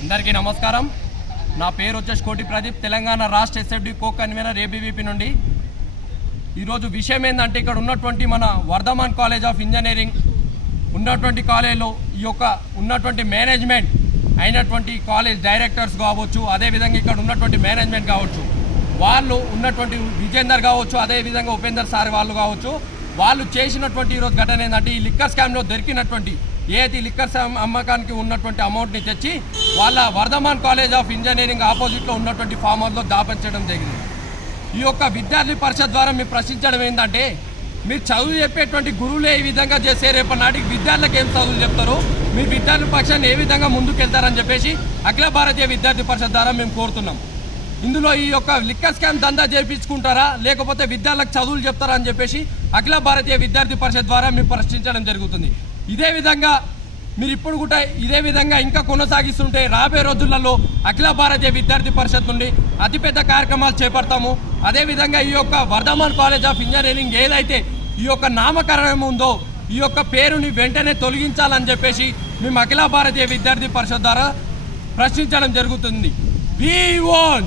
అందరికీ నమస్కారం. నా పేరు వచ్చేసి కోటి ప్రదీప్ తెలంగాణ రాష్ట్ర ఎస్ఎఫ్డి కో కన్వీనర్ ఏబీవీపీ నుండి. ఈరోజు విషయం ఏంటంటే ఇక్కడ ఉన్నటువంటి మన వర్ధమాన్ కాలేజ్ ఆఫ్ ఇంజనీరింగ్ ఉన్నటువంటి కాలేజ్లో ఈ యొక్క ఉన్నటువంటి మేనేజ్మెంట్ అయినటువంటి కాలేజ్ డైరెక్టర్స్ కావచ్చు అదేవిధంగా ఇక్కడ ఉన్నటువంటి మేనేజ్మెంట్ కావచ్చు వాళ్ళు ఉన్నటువంటి విజేందర్ కావచ్చు అదేవిధంగా ఉపేందర్ సార్ వాళ్ళు కావచ్చు వాళ్ళు చేసినటువంటి ఈరోజు ఘటన ఏంటంటే ఈ లిక్కర్ స్కామ్లో దొరికినటువంటి ఏది లిక్కర్ అమ్మకానికి ఉన్నటువంటి అమౌంట్ని తెచ్చి వాళ్ళ వర్ధమాన్ కాలేజ్ ఆఫ్ ఇంజనీరింగ్ ఆపోజిట్లో ఉన్నటువంటి ఫామ్ హౌస్లో దాపించడం జరిగింది. ఈ యొక్క విద్యార్థి పరిషత్ ద్వారా మీరు ప్రశ్నించడం ఏంటంటే మీరు చదువు చెప్పేటువంటి గురువులే ఈ విధంగా చేసే రేపటి నాటికి విద్యార్థులకు ఏం చదువులు చెప్తారు? మీ విద్యార్థి పక్షాన్ని ఏ విధంగా ముందుకెళ్తారని చెప్పేసి అఖిల భారతీయ విద్యార్థి పరిషత్ ద్వారా మేము కోరుతున్నాం. ఇందులో ఈ యొక్క లిక్కర్ స్కామ్ దందా చేయించుకుంటారా? లేకపోతే విద్యార్థులకు చదువులు చెప్తారా అని చెప్పేసి అఖిల భారతీయ విద్యార్థి పరిషత్ ద్వారా మేము ప్రశ్నించడం జరుగుతుంది. ఇదే విధంగా మీరు ఇప్పుడు కూడా ఇదే విధంగా ఇంకా కొనసాగిస్తుంటే రాబోయే రోజులలో అఖిల భారతీయ విద్యార్థి పరిషత్ నుండి అతిపెద్ద కార్యక్రమాలు చేపడతాము. అదేవిధంగా ఈ యొక్క వర్ధమాన్ కాలేజ్ ఆఫ్ ఇంజనీరింగ్ ఏదైతే ఈ యొక్క నామకరణం ఉందో ఈ యొక్క పేరుని వెంటనే తొలగించాలని చెప్పేసి మేము అఖిల భారతీయ విద్యార్థి పరిషత్ ద్వారా ప్రశ్నించడం జరుగుతుంది. We want